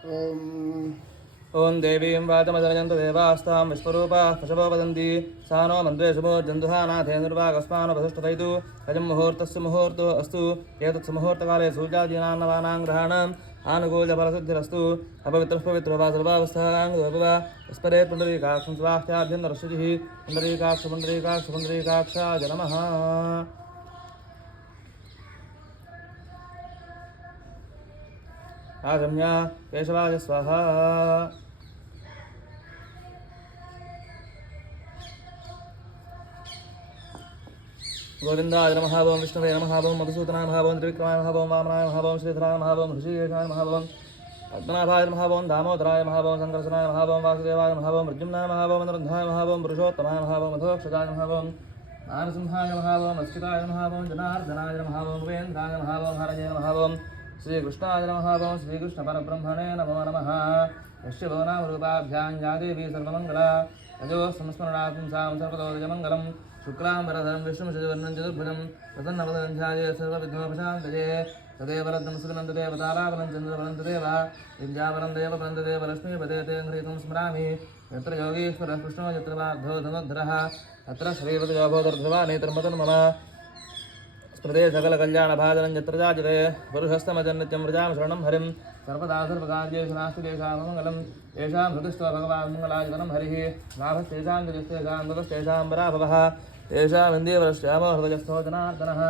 ओं देवीं वाचमजनयन्तु देवास्तां विश्वरूपाः पशवो वदन्ति सा नो मन्द्वेषुभो जन्तुहानाथेनुर्वागस्मानो वसिष्ठतैतु अजं मुहूर्तस्य मुहूर्तो अस्तु एतत्सु मुहूर्तकाले सूर्यादीनां नवानां ग्रहाणाम् आनुकूल्यफलसिद्धिरस्तु अपवित्रः पवित्रो वा सर्वावस्थाङ्गोपवा स्परे पुण्डरीकाक्षं स्वास्थ्याभ्यन्तरशुचिः पुण्डरीकाक्षाय नमः। आगम्य केशवाय स्वाहा। गोविन्दाय नमः ओं विष्णवे नमः ओं मधुसूदनाय नमः ओं त्रिविक्रमाय नमः ओं वामनाय नमः ओं श्रीधराय नमः ओं ऋषिकेशाय नमः ओं पद्मनाभाय नमः ओं दामोदराय नमः ओं संकर्षणाय नमः ओं वासुदेवाय नमः ओं मृद्युम्नाय नमः ओं अनिरुद्धाय नमः ओं पुरुषोत्तमाय नमः ओं मधोक्षजाय नमः ओं नारसिंहाय नमः ओं अच्युताय नमः ओं जनार्दनाय नमः ओं वेन्द्राय नमः ओं हरये नमः ओं श्रीकृष्णाय नमः ओं श्रीकृष्णपरब्रह्मणे नमो नमः। यस्य भो नाम रूपाभ्यां या देवी सर्वमङ्गला तयोः संस्मरणार्थं सां सर्वतोदयमङ्गलं शुक्लाम्बरधरं विष्णुशशिवर्णं चतुर्भुजं प्रसन्नवदनं ध्यायेत् सर्वविघ्नोपशान्तये तदेव रत्नं सुखनं तदेव ताराबलं चन्द्रबलं तदेव विद्याबलं देवबलं तदेव लक्ष्मीपदे ते ह्रीतं स्मरामि यत्र योगीश्वरः कृष्णो यत्र वाग्धो धनुर्धरः तत्र श्रीपतियो भूतर्ध्रुवा नेत्रमतन् मम स्मृते सकलकल्याणभाजनं यत्र जायते पुरुषस्तमजन्नित्यं व्रजां शरणं हरिं सर्वदा सर्वकार्येषु नास्ति तेषां मङ्गलं येषां हृदिस्त्वा भगवान् मङ्गलायतनं हरिः लाभस्तेषां जयस्तेषां मृगस्तेषां पराभवः तेषाम् इन्दीवरश्यामो हृदयस्थो जनार्दनः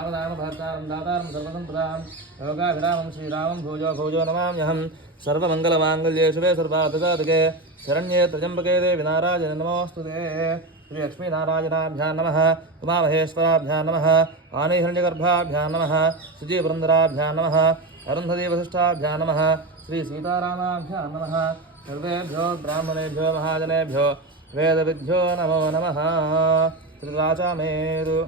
आमनाम भर्तारं दातारं सर्वसम्पदां योगाभिरामं श्रीरामं भूजो भूजो नमाम्यहं सर्वमङ्गलमाङ्गल्ये शुभे सर्वार्थसाधके शरण्ये त्र्यम्बके देवि नारायणे नमोऽस्तुते। श्री लक्ष्मीनारायणाभ्यां नमः उमामहेश्वराभ्यां नमः वाणीहिरण्यगर्भाभ्यां नमः सुजीवृन्दराभ्यां नमः अरुन्धतीवशिष्टाभ्यां नमः श्री सीतारामाभ्यां नमः सर्वेभ्यो ब्राह्मणेभ्यो महाजनेभ्यो वेदविद्भ्यो नमो नमः। श्रीराचामेरु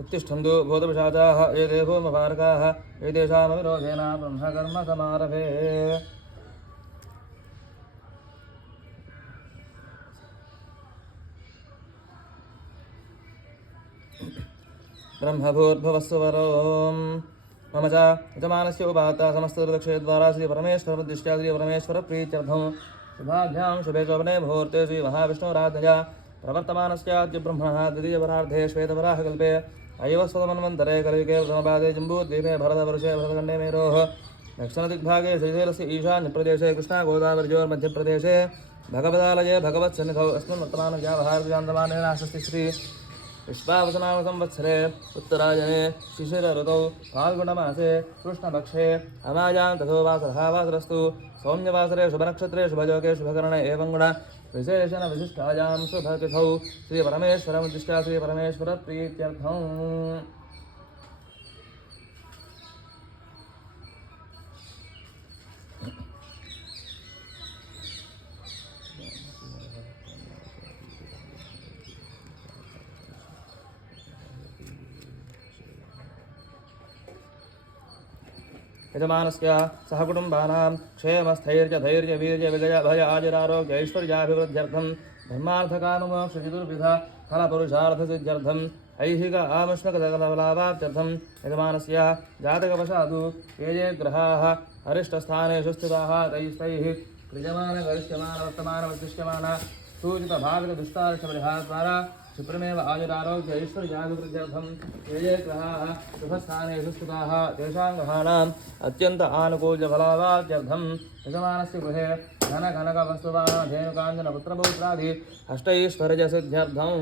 उत्तिष्ठन्तु भूतपिशाचाः ये देवोपकारकाः एतेषामविरोधेन ब्रह्मकर्म समारभे। ब्रह्मभूर्भुवस्सुवरों मम च यजमानस्य उपात्ता समस्तदक्षयद्वारा श्रीपरमेश्वरमुद्दिश्य श्रीपरमेश्वरप्रीत्यर्थं शुभाभ्यां शुभे शोभने मुहूर्ते श्रीमहाविष्णुराधया प्रवर्तमानस्याद्य ब्रह्मणः द्वितीयपरार्धे श्वेतवराहकल्पे अयवस्वतमन्वन्तरे कलियुगे प्रथमपादे जम्बूद्वीपे भरतवर्षे भरतखण्डे मेरोः दक्षिणदिग्भागे श्रीशैलस्य ईशान्यप्रदेशे कृष्णागोदावरीयोर्मध्यप्रदेशे भगवदालये भगवत्सन्निधौ अस्मिन् वर्तमानव्यावहारजान्तमानेन स्वस्ति श्री विश्वावसनाम संवत्सरे उत्तरायणे शिशिरऋतौ फाल्गुणमासे कृष्णपक्षे अमायां तथो वासरः वासरस्तु सौम्यवासरे शुभनक्षत्रे शुभयोगे शुभकरणे एवं गुण विशेषण विशिष्टायां शुभतिथौ श्रीपरमेश्वरमुद्दिश्य श्रीपरमेश्वरप्रीत्यर्थम्। यजमानस्य सहकुटुम्बानां क्षेमस्थैर्यधैर्यवीर्यविजयभय आयुरारोग्य ऐश्वर्याभिवृद्ध्यर्थं धर्मार्थकाममोक्षचतुर्विध फलपुरुषार्थसिद्ध्यर्थम् ऐहिक आमुष्मकसकलफलावाप्त्यर्थं यजमानस्य जातकवशादु ये ये ग्रहाः अरिष्टस्थानेषु स्थिताः तैस्तैः क्रियमाणगरिष्यमाणवर्तमानवर्तिष्यमाण सूचितभाविकदुष्टारिष्टपरिहारद्वारा क्षिप्रमेव आयुरारोग्य ऐश्वर्याभिवृद्ध्यर्थं ये ये ग्रहाः शुभस्थानेषु स्थिताः तेषां ग्रहाणाम् अत्यन्त आनुकूल्यफलावाप्त्यर्थं यजमानस्य गृहे धनकनकवस्तुवाहनधेनुकाञ्चनपुत्रपौत्रादि अष्टैश्वर्यसिद्ध्यर्थं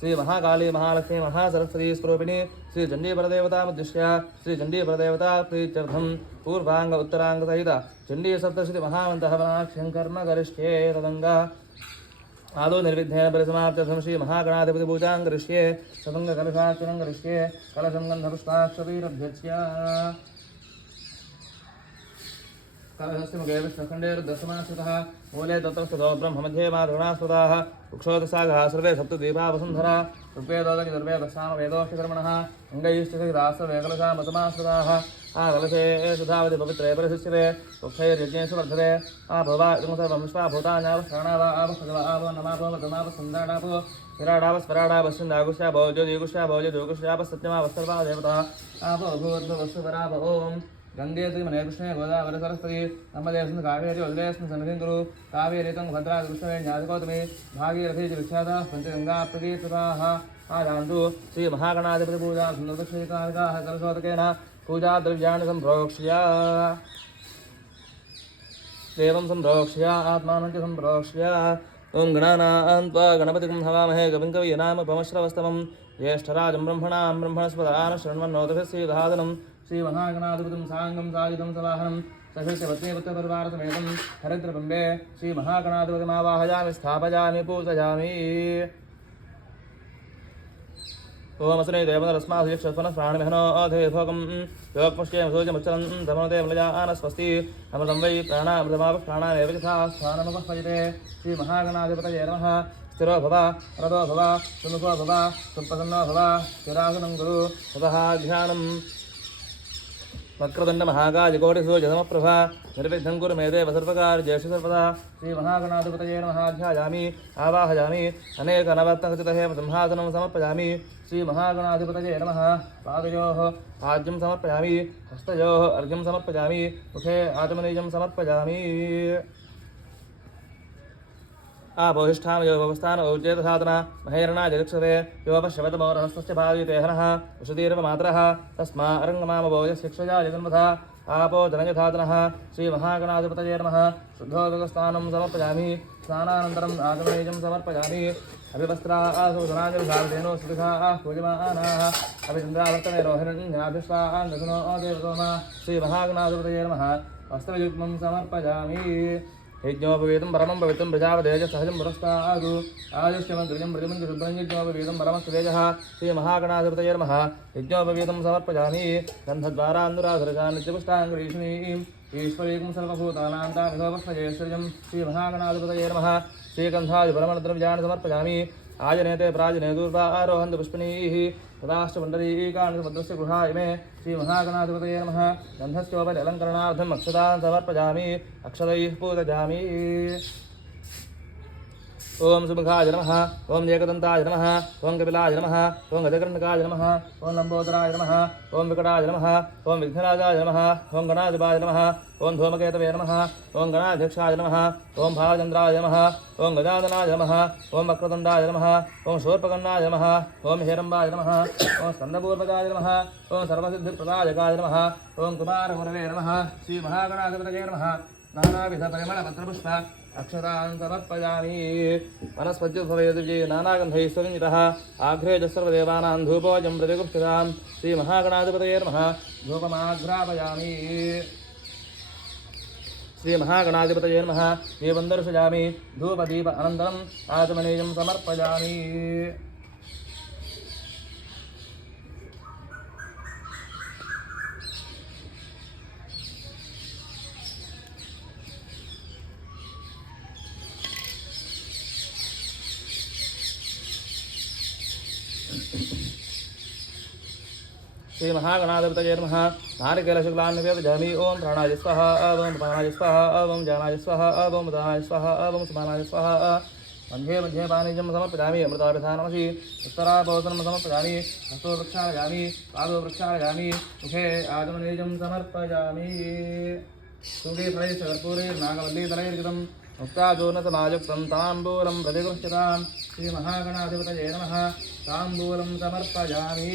श्रीमहाकाली महालक्ष्मी महासरस्वती स्वरूपिणी श्रीचण्डीपरदेवतामुद्दिश्य श्रीचण्डीपरदेवता प्रीत्यर्थं पूर्वाङ्ग उत्तराङ्गसहित चण्डीसप्तशतीमहामन्तः वनाक्ष्यं कर्म करिष्ये तदङ्गा आदौ निर्विघ्नेन परिसमाप्त्यर्थं श्रीमहागणाधिपतिपूजां करिष्ये तदङ्गकलशार्चनं करिष्ये कलशं गन्धपुष्पाक्षपीरभ्यस्य कलहस्य मुखे विष्णुखण्डे रुद्रसमाश्रितः मूले तत्रस्थतो ब्रह्ममध्ये माधुनास्पदाः वृक्षोदसागः सर्वे सप्तद्वीपा वसुन्धरा ऋग्वेदोदकि दुर्वेदस्सामवेदोष्टकर्मणः अङ्गैश्चिकरासवेकलशामतमाश्रिताः कलशे सुधावति पवित्रे परिशिष्यते वृक्षैर्यज्ञेषु वर्धते आभवा इदं सर्वं विश्वा भूतान्यावश्राणावा आवसगवा आवो नमापो वदमापस्सन्दाडापो विराडावस्वराडावस्सिन्दागुष्याभो ज्योतिगुष्याभो ज्योतिगुष्यापसत्यमावस्सर्वा देवता आपो भूर्भुवस्सुवराभ ओम् गंगे मने कृष्णे गोदावरी सरस्वती नर्मदेऽस्मिन् कावेरी वज्रेऽस्मिन् सन्निधिं कुरु कावेरी तं भद्रा कृष्णे ज्ञातगौतमे भागीरथी च विख्याताः पञ्चगङ्गा प्रकीर्तिताः आदान्तु श्रीमहागणाधिपतिपूजा सुन्दरदक्षिकारिकाः कलशोदकेन पूजाद्रव्याणि सम्प्रोक्ष्य देवं सम्प्रोक्ष्य आत्मानं च सम्प्रोक्ष्य ॐ गणानां त्वा गणपतिं हवामहे कविं कवीनामुपमश्रवस्तमं ज्येष्ठराजं ब्रह्मणां ब्रह्मणस्पदान शृण्वन्नोतभिस्सीदहादनं श्रीमहागणाधिपतिं साङ्गं सायुधं सवाहनं सकृत्यपत्नीपुत्रपरिवारसमेतं हरिद्रबिम्बे श्रीमहागणाधिपतिमावाहयामि स्थापयामि पूजयामि ओमस्ने देवनरस्माभिक्षस्वनः प्राणिमहनो अधेभोगं योगपुष्यं सूर्यमुच्चरं धमनते मलयानस्वस्ति अमृतं वै प्राणामृतमापः प्राणानेव यथा स्थानमुपह्वयते श्रीमहागणाधिपतये नमः स्थिरो भव रतो भव सुमुखो भव सुप्रसन्नो भव स्थिरासनं कुरु ततः ध्यानं वक्रदण्डमहाकायकोटिसूर्यसमप्रभा निर्विघ्नं कुरु मे देव सर्वकार्येषु सर्वदा श्रीमहागणाधिपतये नमः ध्यायामि आवाहयामि अनेकनवत्नखचितहेम सिंहासनं समर्पयामि श्रीमहागणाधिपतये नमः पादयोः आज्यं समर्पयामि हस्तयोः अर्घ्यं समर्पयामि मुखे आचमनीयं समर्पयामि आपोहिष्ठान योगवस्थान औचेतसाधना महेरणा जगक्षते योपश्यवतमोरहस्तस्य भागीते हनः वसुधीर्वमात्रः तस्मा अरङ्गमामभोजशिक्षया जगन्मथा आपो जनयधातनः श्रीमहागणाधिपतये नमः शुद्धोदकस्थानं समर्पयामि स्नानानन्तरम् आगमनीयं समर्पयामि अभिवस्त्रा आसूदनाजविधातेनो सुविधाः पूजमानाः अभिचन्द्रावर्तने रोहिरण्याभिष्टान् दशनो देवतोमा श्रीमहागणाधिपतये नमः वस्त्रयुग्मं समर्पयामि यज्ञोपवीतं परमं पवित्रं प्रजापतेज सहजं पुरस्तादु आयुष्यमद्रिजं प्रतिमं यज्ञोपवीतं परमस्तेजः श्रीमहागणाधिपतये नमः यज्ञोपवीतं समर्पयामि गन्धद्वारान्दुराधरजानित्यपुष्टाङ्गरीष्णीम् ईश्वरीकं सर्वभूतानां तामिहोपस्मजेश्वर्यं श्रीमहागणाधिपतये नमः श्रीगन्धादिपरमद्रव्याणि समर्पयामि आजनेते प्राजने दूर्वा आरोहन्तु पुष्पिणीः तदाश्च पुण्डरीकानि समुद्रस्य गृहाय मे श्रीमहागणाधिपतये नमः गन्धस्योपरि अलङ्करणार्थम् अक्षतान् समर्पयामि अक्षतैः पूजयामि ओम सुमुखाय नमः ओम एकदन्ताय नमः ओम कपिलाय नमः ओम गजकर्णकाय नमः ओम लंबोदराय नमः ओम विकटाय नमः ओम विघ्नराजाय नमः ओम गणाधिपाय नमः ओम धूमकेतवे नमः ओम गणाध्यक्षाय नमः ओम भावचन्द्राय नमः ओम गजाननाय नमः ओम वक्रतुण्डाय नमः ओम शूर्पकर्णाय नमः ओम हेरम्बाय नमः ओम स्कन्दपूर्वजाय नमः ओम सर्वसिद्धिप्रदायकाय नमः ओम कुमारगुरवे नमः श्रीमहागणाधिपतये नमः नानाविधपरिमलपत्रपुष्प अक्षतान् समर्पयामि वनस्पत्युद्भवयदुजे नानागन्धैः स्वगन्धितः आघ्रे च सर्वदेवानां धूपोऽयं प्रतिगुप्ततां श्रीमहागणाधिपतये नमः धूपमाघ्रापयामि श्रीमहागणाधिपतये नमः दीपं दर्शयामि धूपदीप अनन्तरम् आचमनीयं समर्पयामि श्रीमहागणाधिपतये नमः नारिकेलशुक्लान्निवेदयामि ओं प्राणाय स्वाहा ओं प्राणाय स्वाहा ओं ज्ञानाय स्वाहा ओं उदानाय स्वाहा ओं समानाय स्वाहा मध्ये मध्ये पानीयं समर्पयामि अमृताभिधानमसि उत्तराभोजनं समर्पयामि हस्तो प्रक्षालयामि पादो प्रक्षालयामि मुखे आचमनीयं समर्पयामि सूर्यफलैश्च कर्पूरैर्नागवल्लीतलैर्युतं मुक्ताचूर्णसमायुक्तं ताम्बूलं प्रतिगृह्यताम् श्रीमहागणाधिपतये नमः ताम्बूलं समर्पयामि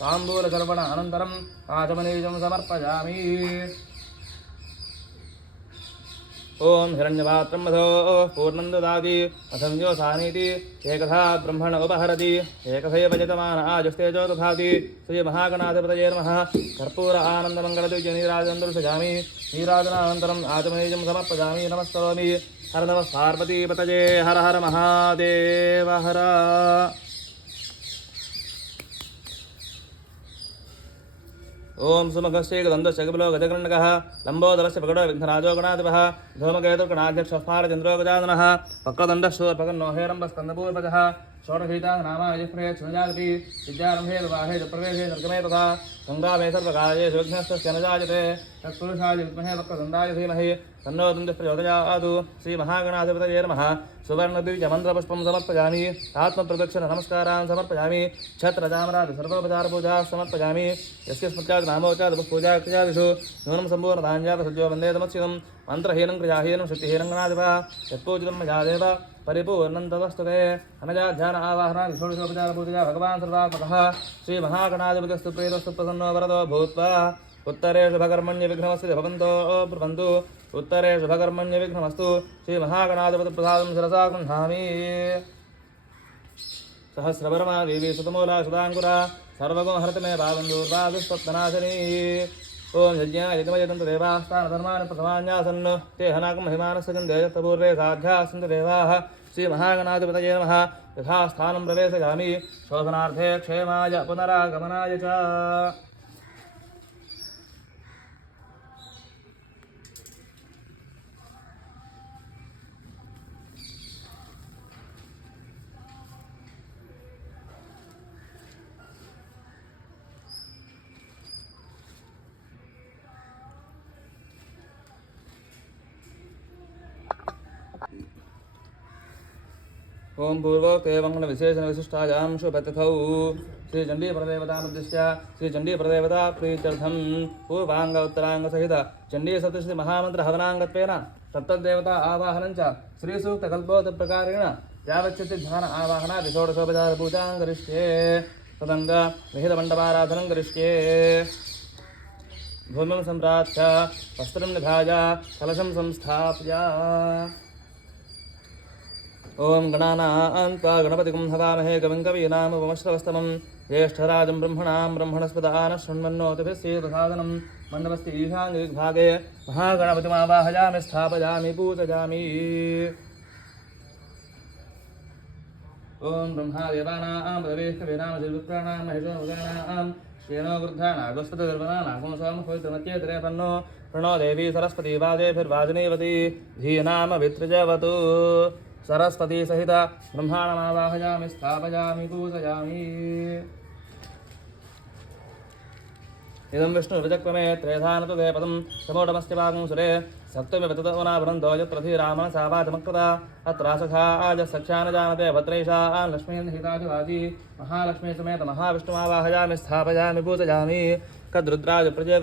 ताम्बूलतर्पण अनन्तरम् आचमनीयं समर्पयामि ओम हिरण्यपात्रं मधो पूर्णं ददाति असंयोसानीति एकधा ब्रह्मण उपहरति एकथैव यजमान आजुस्तेजो दधाति श्रीमहागणाधिपतये नमः कर्पूर आनन्दमङ्गलदिव्यनीराजनं दर्शयामि नीराजनानन्तरम् आचमनीयं समर्पयामि नमस्करोमि हर नमः पार्वतीपतये हर हर महादेव हर ओम सुमगस्येकदन्तश्चकबिलो गजगण्डकः लम्बोदरस्य प्रकटो विघ्नराजो गणाधिपः धूमकेतुर्गणाध्यक्षस्फारचन्द्रो गजाननः वक्रदण्डशूर्पकर्णो हेरम्बस्कन्दपूर्वजः षोडशीतानामायफ्रे क्षुजागति विद्यारम्भे विवाहे च प्रवेशे निर्गमे तथा सङ्ग्रामे सर्वकार्येषु विघ्नस्तस्य न जायते तत्पुरुषाय विद्महे वक्रतुण्डाय धीमहि तन्नो दन्तिः प्रचोदयात् श्रीमहागणाधिपतये नमः सुवर्णद्विजमन्त्रपुष्पं समर्पयामि आत्मप्रदक्षिणनमस्कारान् समर्पयामि छत्रचामरादि सर्वोपचारपूजाः समर्पयामि यस्य स्मृत्यात् नामोच्चादपूजा क्रियादिषु नूनं सम्पूर्णधान्यापसज्जो वन्दे तमस्युतं मन्त्रहीनं क्रियाहीनं शक्तिहीनं गणाधिपः यत्पूजितं मया देव परिपूर्णं तदस्तु ते अनजाध्यान आवाहनादि षोडशोपचारपूजया भगवान् सर्वात्मकः श्रीमहागणाधिपतिस्तु प्रीतस्तु प्रसन्नो वरदो भूत्वा उत्तरे शुभकर्मण्य विघ्नमस्तु भवन्तो ब्रुवन्तु उत्तरे शुभकर्मण्य विघ्नमस्तु श्रीमहागणाधिपतिप्रसादं शिरसा गृह्णामि सहस्रवर्मा देवी सुतमूला सुधाङ्कुरा सर्वगुणहरत मे भावन्दूर्वादुष्पत्तनाशनी ओम यज्ञाय यज्ञमयजन्तु देवास्तानधर्मान् प्रथमान्यासन् ते हनाकं महिमानस्य गन्धेयत्तपूर्वे साध्यासन्तु देवाः श्रीमहागणाधिपतये नमः यथास्थानं प्रवेशयामि शोभनार्थे क्षेमाय पुनरागमनाय च ओम पूर्वोक्ते मंगलविशेषणविशिष्टायां शुभतिथौ श्रीचण्डीपरदेवतामुद्दिश्य श्रीचण्डीपरदेवता प्रीत्यर्थं पूर्वाङ्ग उत्तराङ्गसहित चण्डीसप्तश्रीमहामन्त्रहवनाङ्गत्वेन तत्तद्देवता आवाहनं च श्रीसूक्तकल्पोक्तप्रकारेण यावच्छति ध्यान आवाहनादि षोडशोपचारपूजां करिष्ये तदङ्ग विहितमण्डपाराधनं करिष्ये भूमिं सम्प्राप्य वस्त्रं निधाय कलशं संस्थाप्य ओम गणानां त्वा गणपतिं हवामहे कविं कवीनामुपमश्रवस्तमं ज्येष्ठराजं ब्रह्मणां ब्रह्मणस्पदानः शृण्वन्नोतिभिः सीदसादनं मण्डपस्य ईशान्यदिग्भागे महागणपतिमावाहयामि स्थापयामि पूजयामि ओम ब्रह्मादेवानां पदवेष्टवेनां श्रीरुद्राणां महेशोनुगानां श्रेणो वृद्धानागस्पतिर्वनानागुंसोमपवित्रमत्येतरे पन्नो प्रणो देवी सरस्वती वाजेभिर्वाजनीवती धीनामभित्रजवतु सरस्वती सहित ब्रह्माणमावाहयामि स्थापयामि पूजयामि इदं विष्णुर्विचक्रमे त्रेधानतु ते पदं समोढमस्य पाकं सुरे सप्तमिपततोनाभरन्तो यत्र धीरामनसा वाचमकृता अत्रासखा आजसख्या न जानते भद्रैषा लक्ष्मीर्निहितादिवाजी महालक्ष्मी समेत महाविष्णुमावाहयामि स्थापयामि पूजयामि कद्रुद्राज प्रजे